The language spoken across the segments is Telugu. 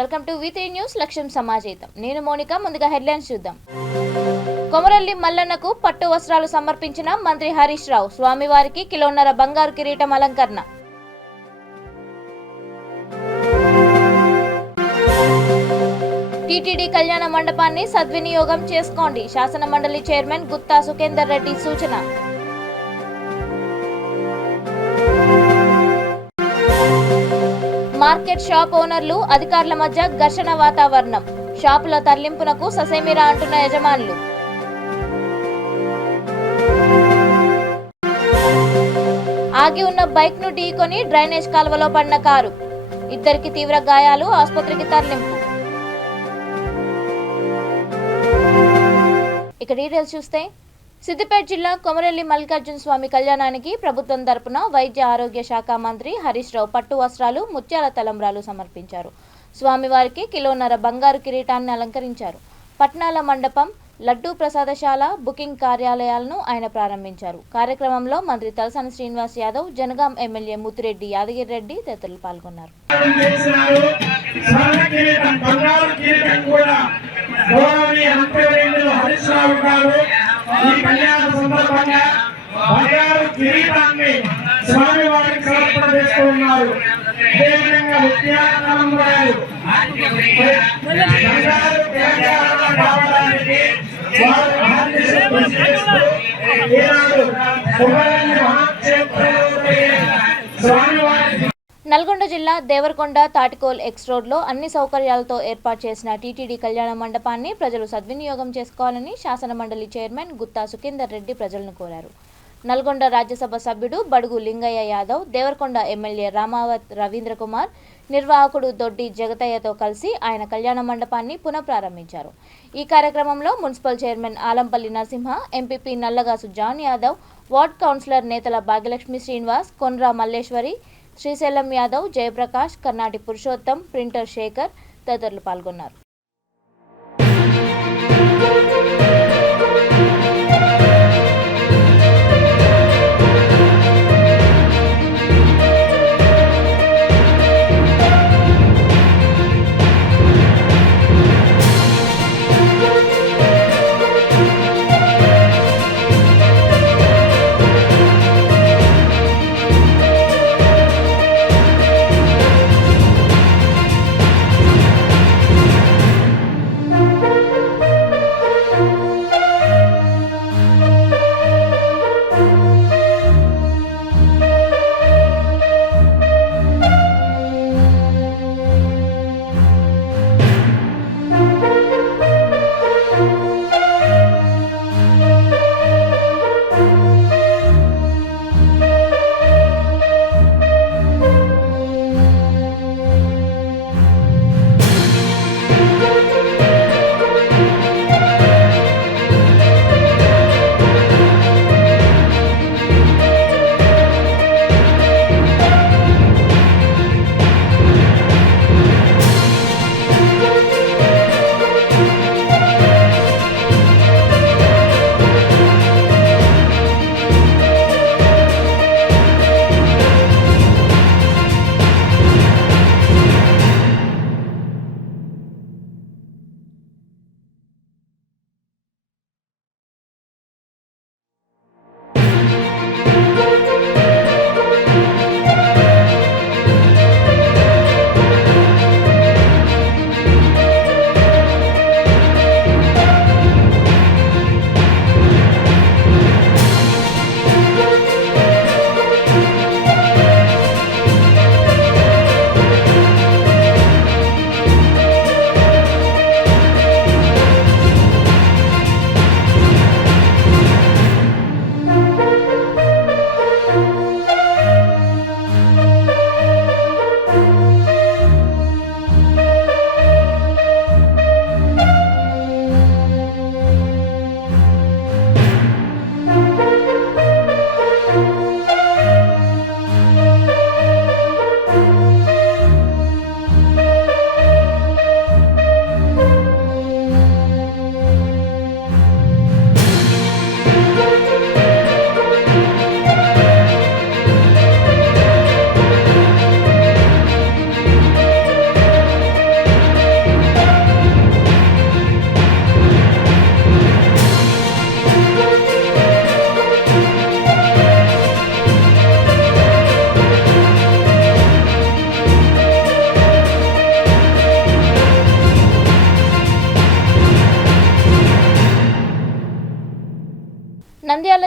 వెల్కమ్ టు వి3 న్యూస్ లక్ష్యం సమాజేతం. నేను మోనిక. ముందుగా హెడ్లైన్స్ చూద్దాం. కొమరల్లి మల్లన్నకు పట్టు వస్త్రాలు సమర్పించిన మంత్రి హరీష్ రావు. స్వామివారికి కిలోన్నర బంగారు కిరీటం అలంకరణ. టీటీడీ కళ్యాణ మండపాన్ని సద్వినియోగం చేసుకోండి. శాసన మండలి చైర్మన్ గుత్తా సుఖేందర్ రెడ్డి సూచన. మార్కెట్ షాప్ ఓనర్లు అధికారుల మధ్య ఘర్షణ వాతావరణం. షాపుల తరలింపునకు ససేమిరా అంటున్న యజమానులు. ఆగి ఉన్న బైక్ ను ఢీకొని డ్రైనేజ్ కాలువలో పడిన కారు. ఇద్దరికి తీవ్ర గాయాలు. ఆసుపత్రికి తరలింపు. ఇక డీటెయిల్స్ చూస్తే, సిద్దిపేట జిల్లా కొమరల్లి మల్లికార్జున స్వామి కళ్యాణానికి ప్రభుత్వం తరపున వైద్య ఆరోగ్య శాఖ మంత్రి హరీష్ రావు పట్టు వస్త్రాలు, ముత్యాల తలంబ్రాలు సమర్పించారు. స్వామివారికి కిలోన్నర బంగారు కిరీటాన్ని అలంకరించారు. పట్నాల మండపం, లడ్డూ ప్రసాదశాల, బుకింగ్ కార్యాలయాలను ఆయన ప్రారంభించారు. కార్యక్రమంలో మంత్రి తలసాని శ్రీనివాస్ యాదవ్, జనగాం ఎమ్మెల్యే ముత్తిరెడ్డి యాదగిరి రెడ్డి తదితరులు పాల్గొన్నారు. స్వామివారికి సమర్పణ చేసుకున్నారు. నల్గొండ జిల్లా దేవరకొండ తాటికోల్ ఎక్స్ రోడ్లో అన్ని సౌకర్యాలతో ఏర్పాటు చేసిన టీటీడీ కళ్యాణ మండపాన్ని ప్రజలు సద్వినియోగం చేసుకోవాలని శాసన మండలి చైర్మన్ గుత్తా సుఖేందర్ రెడ్డి ప్రజలను కోరారు. నల్గొండ రాజ్యసభ సభ్యుడు బడుగు లింగయ్య యాదవ్, దేవరకొండ ఎమ్మెల్యే రామావత్ రవీంద్ర కుమార్, నిర్వాహకుడు దొడ్డి జగతయ్యతో కలిసి ఆయన కళ్యాణ మండపాన్ని పునఃప్రారంభించారు. ఈ కార్యక్రమంలో municipal chairman Alampalli Narasimha, MPP Nallagasu John Yadav, ward councillor Netala Bhagyalakshmi Srinivas, Kondra Malleshwari, Srisailam Yadav, Jayaprakash, Karnati Purushottam, printer Shekar తదితరులు పాల్గొన్నారు.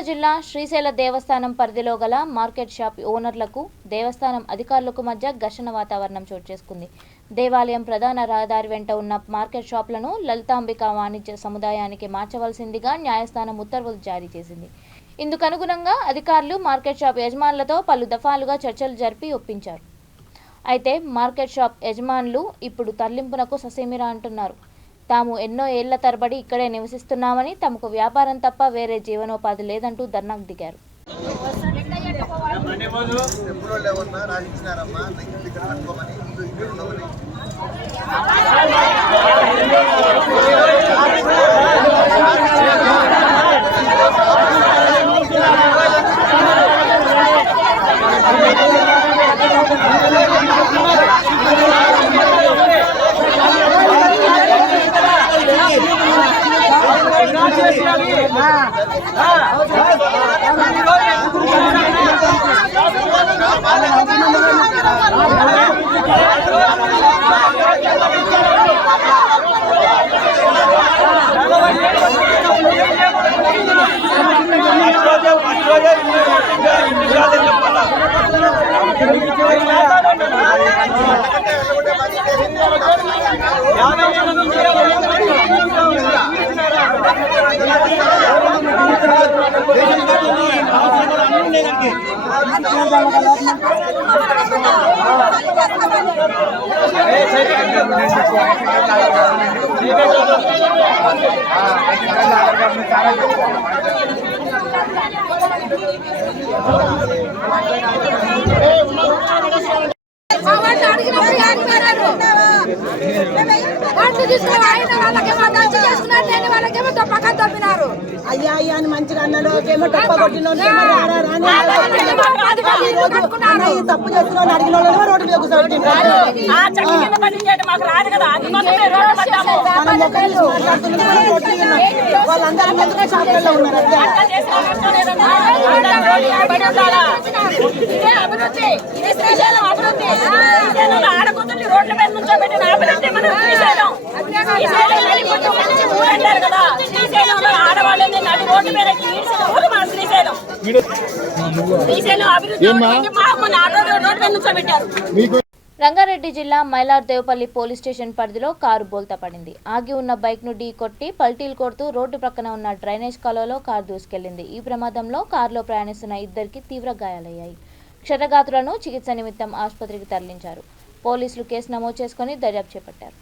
జిల్లా శ్రీశైల దేవస్థానం పరిధిలో గల మార్కెట్ షాప్ ఓనర్లకు దేవస్థానం అధికారులకు మధ్య ఘర్షణ వాతావరణం చోటు చేసుకుంది. దేవాలయం ప్రధాన రహదారి వెంట ఉన్న మార్కెట్ షాపులను లలితాంబిక వాణిజ్య సముదాయానికి మార్చవలసిందిగా న్యాయస్థానం ఉత్తర్వులు జారీ చేసింది. ఇందుకనుగుణంగా అధికారులు మార్కెట్ షాప్ యజమానులతో పలు దఫాలుగా చర్చలు జరిపి ఒప్పించారు. అయితే మార్కెట్ షాప్ యజమానులు ఇప్పుడు తరలింపునకు ససేమిరా అంటున్నారు. తాము ఎన్నో ఏళ్ల తరబడి ఇక్కడే నివసిస్తున్నామని, తమకు వ్యాపారం తప్ప వేరే జీవనోపాధి లేదంటూ ధర్నాకు దిగారు. అయ్యా అయ్యా అని మంచిగా అన్నారు. ఏమో తప్ప కొట్టిన తప్పు చేస్తున్న అడిగిన వాళ్ళు రోడ్డు మీద కూర్చోబెట్టి వాళ్ళందరూ మెతుగా షాపులలో ఉన్నారు. ఆడకూతుల్ని రోడ్ల మీద నుంచో పెట్టిన అభివృద్ధి మనం శ్రీశైలం అంటారు కదా. శ్రీశైలంలో ఆడవాళ్ళని నడి రోడ్డు మీద ఊరు మన శ్రీశైలం. శ్రీశైలం అభివృద్ధి రోడ్డు మీద నుంచో పెట్టారు. రంగారెడ్డి జిల్లా మైలార్దేవపల్లి పోలీస్ స్టేషన్ పరిధిలో కారు బోల్తా పడింది. ఆగి ఉన్న బైక్ను ఢీ కొట్టి పల్టీలు కొడుతూ రోడ్డు ప్రక్కన ఉన్న డ్రైనేజ్ కాలువలో కారు దూసుకెళ్లింది. ఈ ప్రమాదంలో కారులో ప్రయాణిస్తున్న ఇద్దరికి తీవ్ర గాయాలయ్యాయి. క్షతగాత్రులను చికిత్స నిమిత్తం ఆసుపత్రికి తరలించారు. పోలీసులు కేసు నమోదు చేసుకుని దర్యాప్తు చేపట్టారు.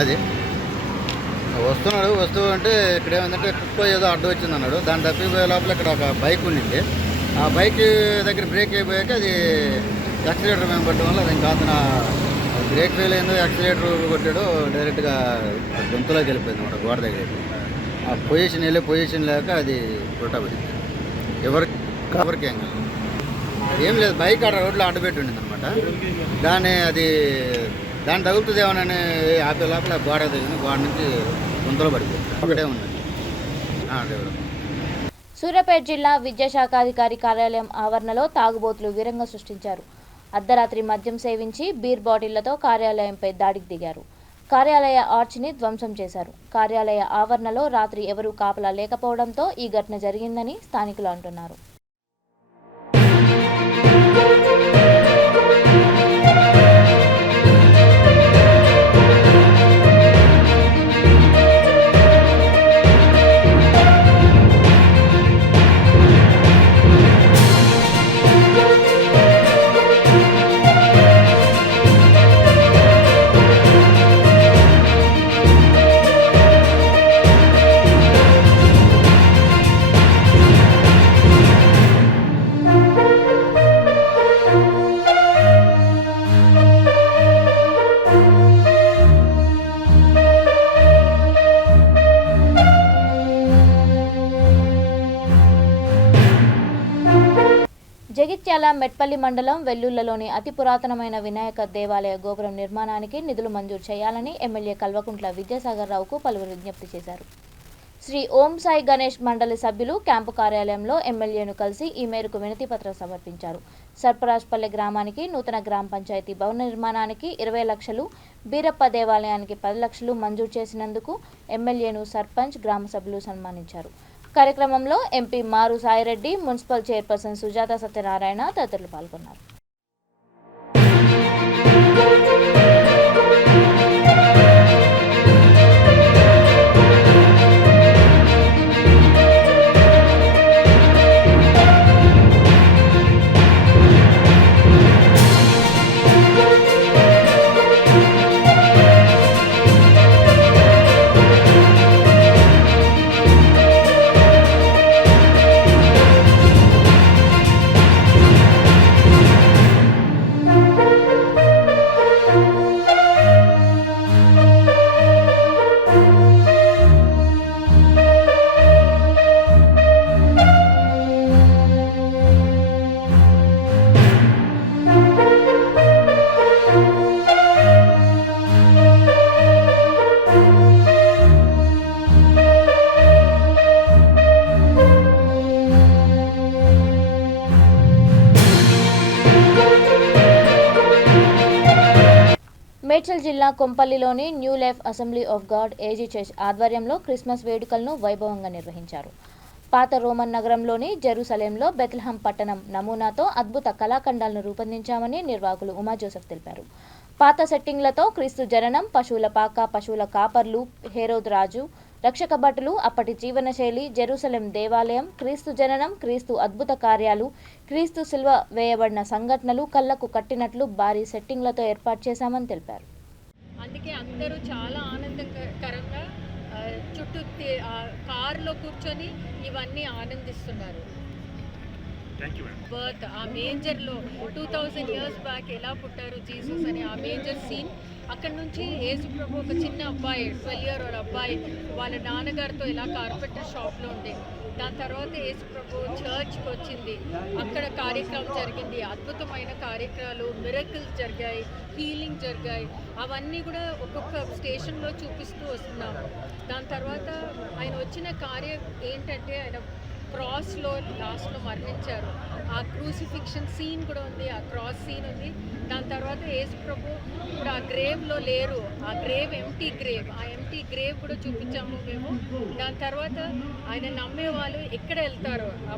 అది వస్తువు అంటే ఇక్కడ ఏమంటే కుక్క ఏదో అడ్డు వచ్చింది అన్నాడు. దాన్ని తప్పిపోయే లోపల ఇక్కడ ఒక బైక్ ఉండింది. ఆ బైక్ దగ్గర బ్రేక్ అయిపోయాక అది యాక్సిలేటర్ మేము పట్టడం వల్ల అది ఇంకా అతను బ్రేక్ ఫెయిల్ అయిందో యాక్సిలేటర్ కొట్టాడు, డైరెక్ట్గా గొంతులోకి వెళ్ళిపోయింది అన్నమాట, గోడ దగ్గర. ఆ పొజిషన్ లేక అది ఉల్టా పడింది. ఎవరికేం కాదు. ఏం లేదు, బైక్ అక్కడ రోడ్లో అడ్డుపెట్టి ఉండింది అనమాట. దాన్ని తగులుతుందేమోనని ఆపే లోపల గోడ దిగింది, గోడ నుంచి గుంతలో పడిపోయింది. ఒకటే ఉన్నది. దేవుడు. సూర్యాపేట జిల్లా విద్యాశాఖాధికారి కార్యాలయం ఆవరణలో తాగుబోతులు వీరంగం సృష్టించారు. అర్ధరాత్రి మద్యం సేవించి బీర్ బాటిళ్లతో కార్యాలయంపై దాడికి దిగారు. కార్యాలయ ఆర్చ్ని ధ్వంసం చేశారు. కార్యాలయ ఆవరణలో రాత్రి ఎవరూ కాపలా లేకపోవడంతో ఈ ఘటన జరిగిందని స్థానికులు అంటున్నారు. జగిత్యాల మెట్పల్లి మండలం వెల్లుళ్లలోని అతి పురాతనమైన వినాయక దేవాలయ గోపురం నిర్మాణానికి నిధులు మంజూరు చేయాలని ఎమ్మెల్యే కల్వకుంట్ల విద్యాసాగర్ రావుకు పలువురు విజ్ఞప్తి చేశారు. శ్రీ ఓం సాయి గణేష్ మండలి సభ్యులు క్యాంపు కార్యాలయంలో ఎమ్మెల్యేను కలిసి ఈ మేరకు వినతి పత్రం సమర్పించారు. సర్పరాజ్పల్లె గ్రామానికి నూతన గ్రామ పంచాయతీ భవన నిర్మాణానికి 20 లక్షలు, బీరప్ప దేవాలయానికి 10 లక్షలు మంజూరు చేసినందుకు ఎమ్మెల్యేను సర్పంచ్, గ్రామ సభ్యులు సన్మానించారు. కార్యక్రమంలో MP Maru Saireddy, municipal chairperson Sujatha Satyanarayana తదితరులు పాల్గొన్నారు. మేడ్చల్ జిల్లా కొంపల్లిలోని new life assembly of god AG church ఆధ్వర్యంలో క్రిస్మస్ వేడుకలను వైభవంగా నిర్వహించారు. పాత రోమన్ నగరంలోని జెరూసలేంలో బెత్లెహం పట్టణం నమూనాతో అద్భుత కళాఖండాలను రూపొందించామని నిర్వాహకులు ఉమా జోసెఫ్ తెలిపారు. పాత సెట్టింగ్లతో క్రీస్తు జననం, పశువుల పాక, పశువుల కాపర్లు, హేరోద్ రాజు, రక్షక భటులు, అప్పటి జీవనశైలి, జెరూసలేం దేవాలయం, క్రీస్తు జననం, క్రీస్తు అద్భుత కార్యాలు, క్రీస్తు సిల్వ వేయబడిన సంఘటనలు కళ్లకు కట్టినట్లు భారీ సెట్టింగ్లతో ఏర్పాటు చేశామని తెలిపారు. అందుకే అందరూ చాలా ఆనందకరంగా చుట్టూ కారులో కూర్చొని ఇవన్నీ ఆనందిస్తున్నారు. బర్త్ ఆ మేజర్లో 2000 years బ్యాక్ ఎలా పుట్టారు జీసస్ అని ఆ మేజర్ సీన్. అక్కడ నుంచి యేసు ప్రభు ఒక చిన్న అబ్బాయి 12 year old అబ్బాయి వాళ్ళ నాన్నగారితో ఇలా కార్పెంటర్ షాప్లో ఉండే. దాని తర్వాత యేసు ప్రభు చర్చ్కి వచ్చింది, అక్కడ కార్యక్రమం జరిగింది, అద్భుతమైన కార్యక్రమాలు, మిరకిల్స్ జరిగాయి, హీలింగ్ జరిగాయి. అవన్నీ కూడా ఒక్కొక్క స్టేషన్లో చూపిస్తూ వస్తున్నాము. దాని తర్వాత ఆయన వచ్చిన కార్యం ఏంటంటే ఆయన క్రాస్లో లాస్ట్లో మరణించారు. ఆ క్రూసిఫిక్షన్ సీన్ కూడా ఉంది, ఆ క్రాస్ సీన్ ఉంది. దాని తర్వాత యేసు ప్రభు ఇప్పుడు ఆ గ్రేవ్లో లేరు, ఆ గ్రేవ్ ఎంటీ గ్రేవ్, ఆ ఎంటీ గ్రేవ్ కూడా చూపించాము మేము. దాని తర్వాత ఆయన నమ్మే వాళ్ళు ఎక్కడ వెళ్తారో ఆ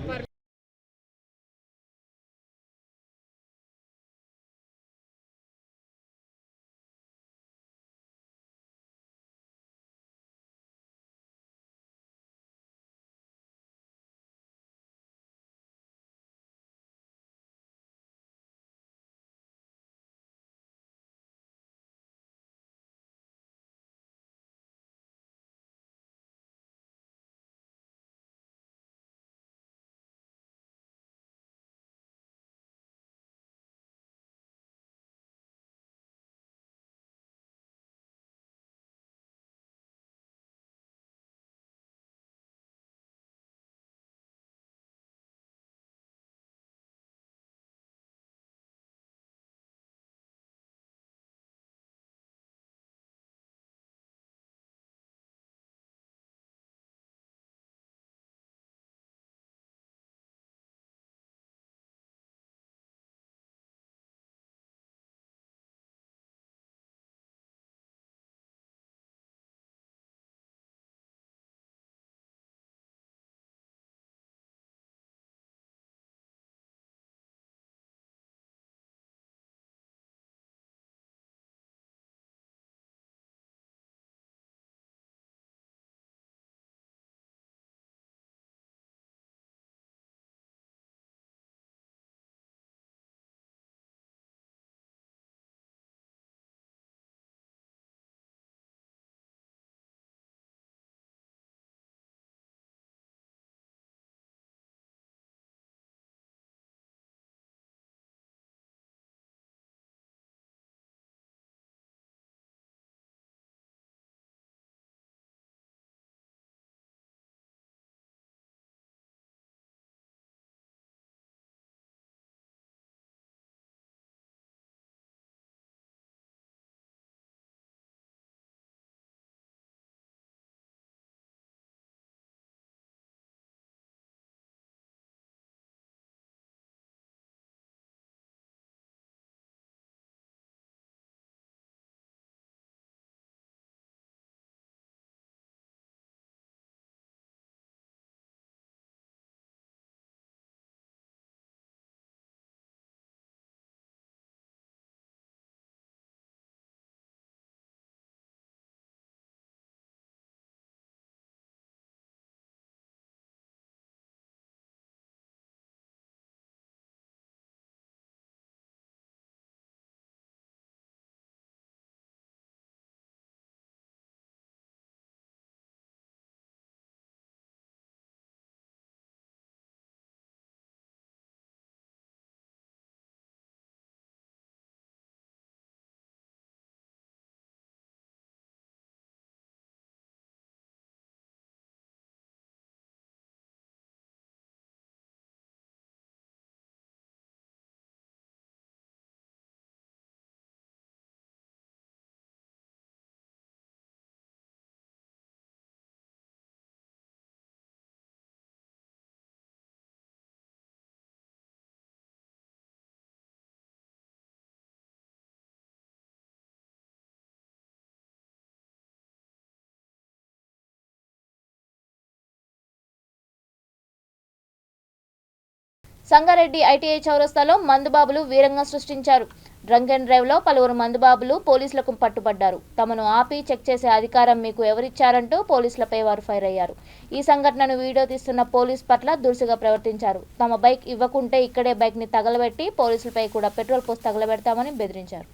సంగారెడ్డి ఐటీఐ చౌరస్తాలో మందుబాబులు వీరంగం సృష్టించారు. డ్రంక్ అండ్ డ్రైవ్లో పలువురు మందుబాబులు పోలీసులకు పట్టుబడ్డారు. తమను ఆపి చెక్ చేసే అధికారం మీకు ఎవరిచ్చారంటూ పోలీసులపై వారు ఫైర్ అయ్యారు. ఈ సంఘటనను వీడియో తీస్తున్న పోలీస్ పట్ల దురుసుగా ప్రవర్తించారు. తమ బైక్ ఇవ్వకుంటే ఇక్కడే బైక్ని తగలబెట్టి పోలీసులపై కూడా పెట్రోల్ పోసి తగలబెడతామని బెదిరించారు.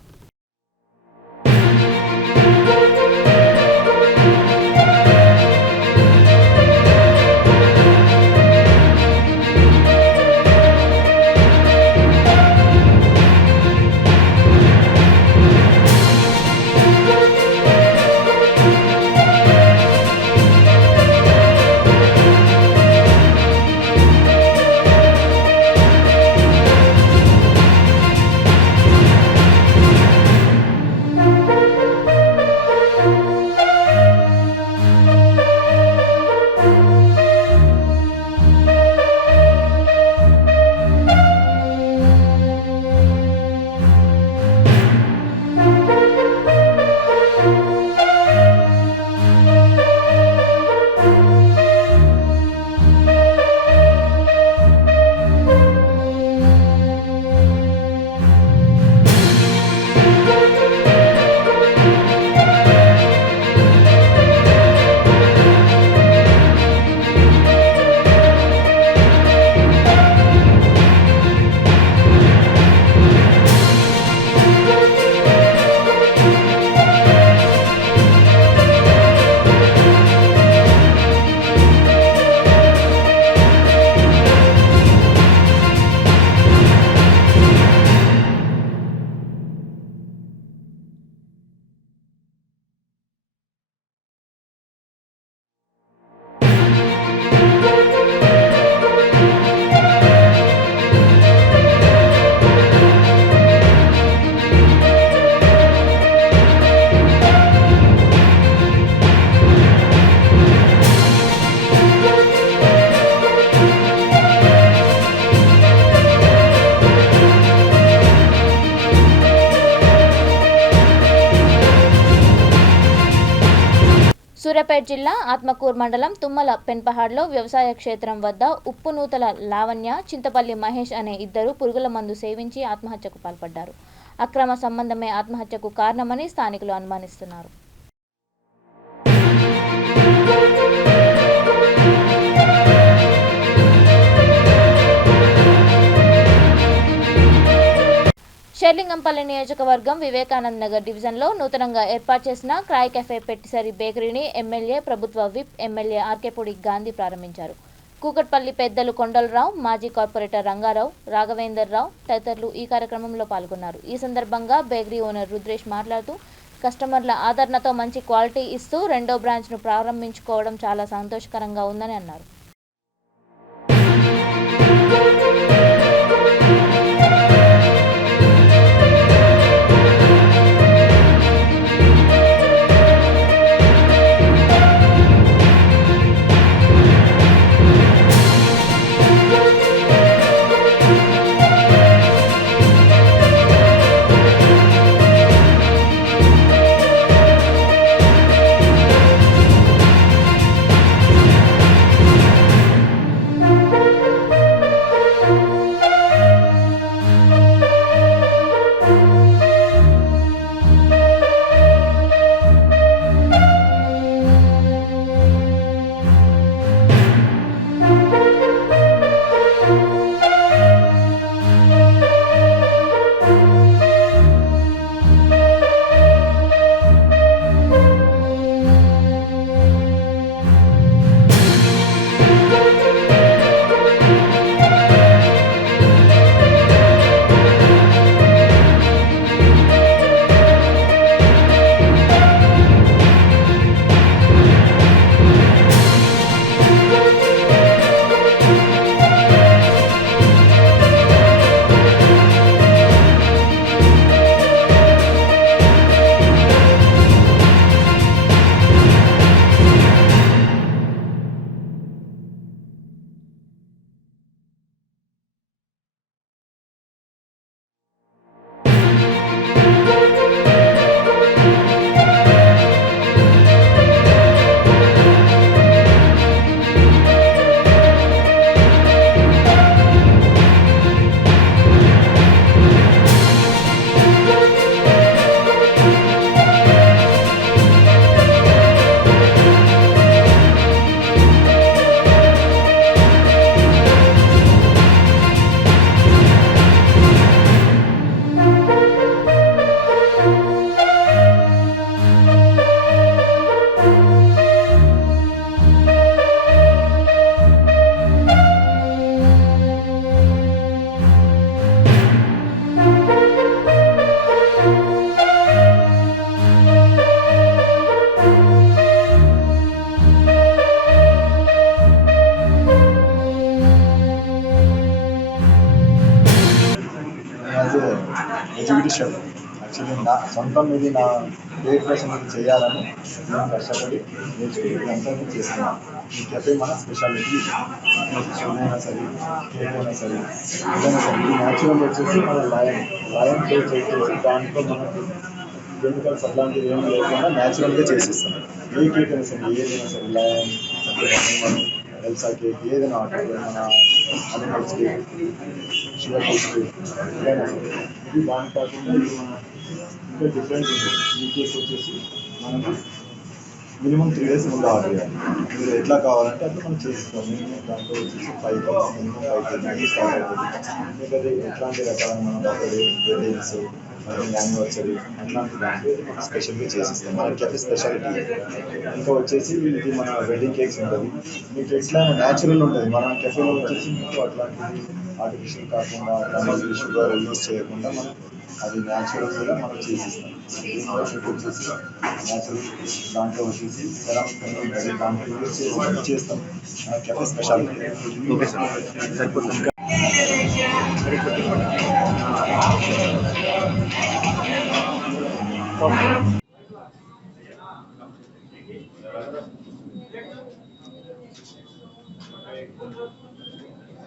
సూర్యాపేట జిల్లా ఆత్మకూరు మండలం తుమ్మల పెన్పహాడ్లో వ్యవసాయ క్షేత్రం వద్ద ఉప్పునూతల లావణ్య, చింతపల్లి మహేష్ అనే ఇద్దరు పురుగుల మందు సేవించి ఆత్మహత్యకు పాల్పడ్డారు. అక్రమ సంబంధమే ఆత్మహత్యకు కారణమని స్థానికులు అనుమానిస్తున్నారు. షేర్లింగంపల్లి నియోజకవర్గం వివేకానంద్ నగర్ డివిజన్లో నూతనంగా ఏర్పాటు చేసిన క్రాయ్ కెఫే పెట్టిసరి బేకరీని ఎమ్మెల్యే, ప్రభుత్వ విప్ ఎమ్మెల్యే ఆర్కేపూడి గాంధీ ప్రారంభించారు. కూకట్పల్లి పెద్దలు కొండలరావు, మాజీ కార్పొరేటర్ రంగారావు, రాఘవేందర్ రావు తదితరులు ఈ కార్యక్రమంలో పాల్గొన్నారు. ఈ సందర్భంగా బేకరీ ఓనర్ రుద్రేష్ మాట్లాడుతూ కస్టమర్ల ఆదరణతో మంచి క్వాలిటీ ఇస్తూ రెండో బ్రాంచ్ను ప్రారంభించుకోవడం చాలా సంతోషకరంగా ఉందని అన్నారు. Bakery shop. యాక్చువల్లీ నా సొంతం ఇది నా పేరు కోసం ఇది చేయాలని నేను కష్టపడి నేర్చుకుని ఇదంతా నేను చేస్తున్నాను. ఈ కెఫే మన స్పెషాలిటీ. షుగర్ అయినా సరే, కేక్ అయినా సరే, ఏదైనా సరే ఈ న్యాచురల్ వచ్చేసి మన లయన్ కేక్ చేసి దాంట్లో మనకి కెమికల్స్ అట్లాంటివి ఏమి లేకుండా న్యాచురల్గా చేసిస్తాం. ఏ కేక్ అయినా సరే, ఏదైనా సరే, లయన్ మనం ఎల్సా కేక్ ఏదైనా ఆర్డర్ మన అనిమల్స్ కేక్, షుగర్ కేక్ ఏదైనా సరే. ఇది దాని కాకుండా ఇది మన ఇంకా డిఫరెంట్ ఉంటుంది. ఈ కేక్ వచ్చేసి మనకు మినిమం 3 days ముందు ఆర్డర్ చేయాలి. మీరు ఎట్లా కావాలంటే అట్లా మనం చేస్తాం. మినిమం దాంట్లో వచ్చేసి 5 days మినిమం 5 days స్టార్ట్ అవుతుంది. మీకు అది ఎట్లాంటి రకాల మన బర్త్డే, వెడ్డింగ్స్, యానివర్సరీ అట్లాంటి దాంట్లో మనం స్పెషల్గా చేసిస్తాం. మన కెఫే స్పెషాలిటీ. ఇంకా వచ్చేసి ఇది మన వెడ్డింగ్ కేక్స్ ఉంటుంది. మీకు ఎట్లా న్యాచురల్ ఉంటుంది. మన కెఫేలో వచ్చేసి మీకు అట్లాంటివి ఆర్టిఫిషియల్ కాకుండా అట్లాంటి షుగర్ యూజ్ చేయకుండా మనం అది న్యాచురల్గా మనం చేసిస్తాం. దీంట్లో వచ్చేసి న్యాచురల్ దాంట్లో వచ్చేసి సెరామిక్ ఉంటుంది. దాంట్లో యూజ్ చేసి మనం చేస్తాం. మన కెఫే స్పెషాలిటీ. ఓకే సార్, సరిపోతుంది.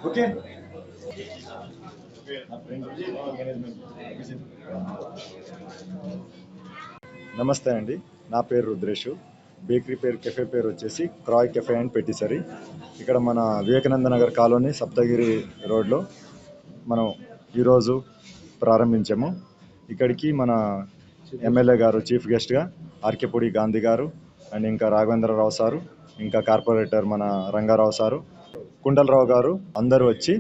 ఓకే. నమస్తే అండి, నా పేరు రుద్రేషు. బేకరీ పేరు, కెఫే పేరు వచ్చేసి క్రాయ్ కెఫే అండ్ పెటిసరీ. ఇక్కడ మన వివేకానంద నగర్ కాలనీ, సప్తగిరి రోడ్లో మనం ఈరోజు ప్రారంభించాము. ఇక్కడికి మన ఎమ్మెల్యే గారు చీఫ్ గెస్ట్గా ఆర్కేపూడి గాంధీ గారు అండ్ ఇంకా రాఘవేంద్రరావు సారు, ఇంకా కార్పొరేటర్ మన రంగారావు సారు, కుండలరావు గారు అందరూ వచ్చి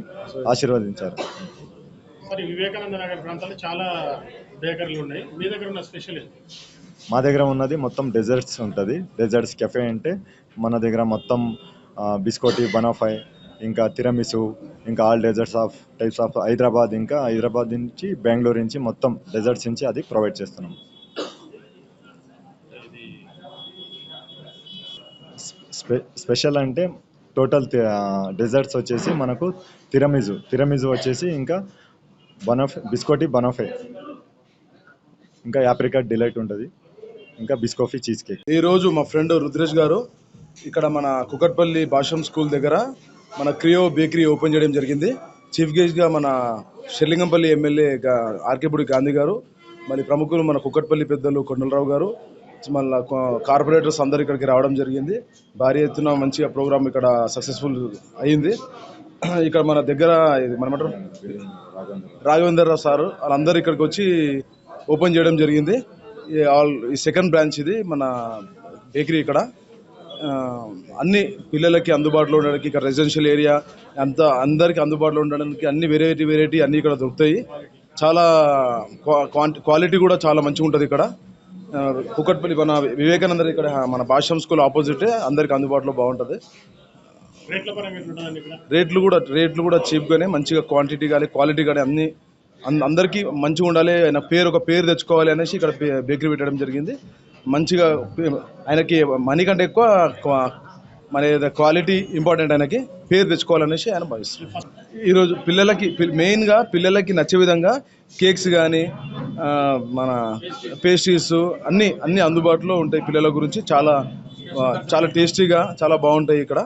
ఆశీర్వదించారు. మరి వివేకానంద నగర్ ప్రాంతాల్లో చాలా బేకరీలు ఉన్నాయి. మీ దగ్గర ఉన్న స్పెషల్ ఏంటి? మా దగ్గర ఉన్నది మొత్తం డెజర్ట్స్ ఉంటుంది. డెజర్ట్స్ కెఫే అంటే మన దగ్గర మొత్తం బిస్కోటి, బనాఫై, ఇంకా తిరమిసు, ఇంకా all desserts of types of Hyderabad, ఇంకా హైదరాబాద్ నుంచి బెంగళూరు నుంచి మొత్తం డెజర్ట్స్ నుంచి అది ప్రొవైడ్ చేస్తున్నాం. స్పెషల్ అంటే టోటల్ డెజర్ట్స్ వచ్చేసి మనకు తిరమిజు వచ్చేసి, ఇంకా బిస్కోటి బనాఫై, ఇంకా యాప్రికాట్ డిలైట్ ఉంటుంది, ఇంకా బిస్కోఫీ చీజ్ కేక్. ఈరోజు మా ఫ్రెండ్ రుద్రేష్ గారు ఇక్కడ మన కుకట్పల్లి భాషం స్కూల్ దగ్గర మన క్రియో బేకరీ ఓపెన్ చేయడం జరిగింది. చీఫ్ గెస్ట్గా మన షెర్లింగంపల్లి ఎమ్మెల్యే ఆర్కేపూడి గాంధీ గారు, మరి ప్రముఖులు మన కుకట్పల్లి పెద్దలు కొండలరావు గారు, మళ్ళీ కార్పొరేటర్స్ అందరు ఇక్కడికి రావడం జరిగింది. భారీ ఎత్తున మంచిగా ప్రోగ్రామ్ ఇక్కడ సక్సెస్ఫుల్ అయ్యింది. ఇక్కడ మన దగ్గర మనమంటారు రాఘవేంద్రరావు సారు వాళ్ళందరూ ఇక్కడికి వచ్చి ఓపెన్ చేయడం జరిగింది. ఈ సెకండ్ బ్రాంచ్ ఇది మన బేకరీ. ఇక్కడ అన్ని పిల్లలకి అందుబాటులో ఉండడానికి, ఇక్కడ రెసిడెన్షియల్ ఏరియా అంతా అందరికీ అందుబాటులో ఉండడానికి అన్ని వెరైటీ అన్నీ ఇక్కడ దొరుకుతాయి. చాలా క్వాలిటీ కూడా చాలా మంచిగా ఉంటుంది ఇక్కడ. కుకట్పల్లి మన వివేకానంద ఇక్కడ మన భాషం స్కూల్ ఆపోజిటే, అందరికి అందుబాటులో బాగుంటుంది. రేట్లు కూడా చీప్గానే, మంచిగా క్వాంటిటీ కానీ క్వాలిటీ కానీ అన్ని అందరికీ మంచిగా ఉండాలి. ఆయన ఒక పేరు తెచ్చుకోవాలి అనేసి ఇక్కడ బేకరీ పెట్టడం జరిగింది. మంచిగా ఆయనకి మనీ కంటే ఎక్కువ మన క్వాలిటీ ఇంపార్టెంట్, ఆయనకి పేరు తెచ్చుకోవాలనేసి ఆయన భావిస్తారు. ఈరోజు మెయిన్గా పిల్లలకి నచ్చే విధంగా కేక్స్ కానీ మన పేస్ట్రీస్ అన్నీ అందుబాటులో ఉంటాయి. పిల్లల గురించి చాలా టేస్టీగా చాలా బాగుంటాయి. ఇక్కడ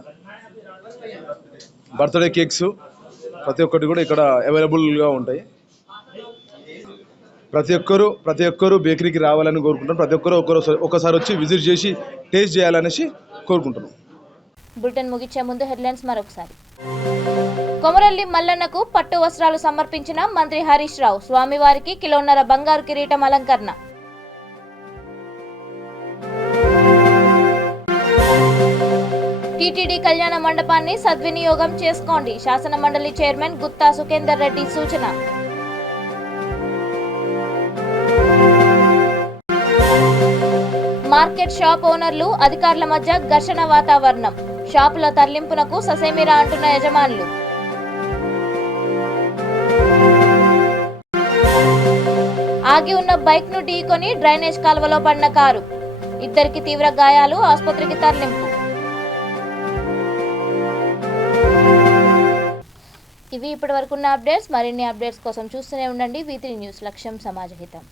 బర్త్డే కేక్స్ ప్రతి ఒక్కటి కూడా ఇక్కడ అవైలబుల్గా ఉంటాయి. ప్రతి ఒక్కరు బేకరీకి రావాలని కోరుకుంటారు. ప్రతి ఒక్కరు ఒకసారి వచ్చి విజిట్ చేసి టేస్ట్ చేయాలనేసి కోరుకుంటున్నాం. బులెటిన్ ముగించే ముందు హెడ్లైన్స్ మరొకసారి. కొమరల్లి మల్లన్నకు పట్టు వస్త్రాలు సమర్పించిన మంత్రి హరీష్ రావు. స్వామివారికి కిలోన్నర బంగారు కిరీటం అలంకరణ. టీటీడీ కళ్యాణ మండపాన్ని సద్వినియోగం చేసుకోండి. శాసన మండలి చైర్మన్ గుత్తా సుఖేందర్ రెడ్డి సూచన. మార్కెట్ షాప్ ఓనర్లు, అధికారుల మధ్య ఘర్షణ వాతావరణం. షాపుల తరలింపునకు ససేమిరా అంటున్న యజమానులు. ఆగి ఉన్న బైక్ ను ఢీకొని డ్రైనేజ్ కాలువలో పడిన కారు. ఇద్దరికి తీవ్ర గాయాలు, ఆసుపత్రికి తరలింపు. ఇవి ఇప్పటివరకున్న అప్డేట్స్. మరిన్ని అప్డేట్స్ కోసం చూస్తూనే ఉండండి V3 న్యూస్. లక్ష్యం సమాజహితం.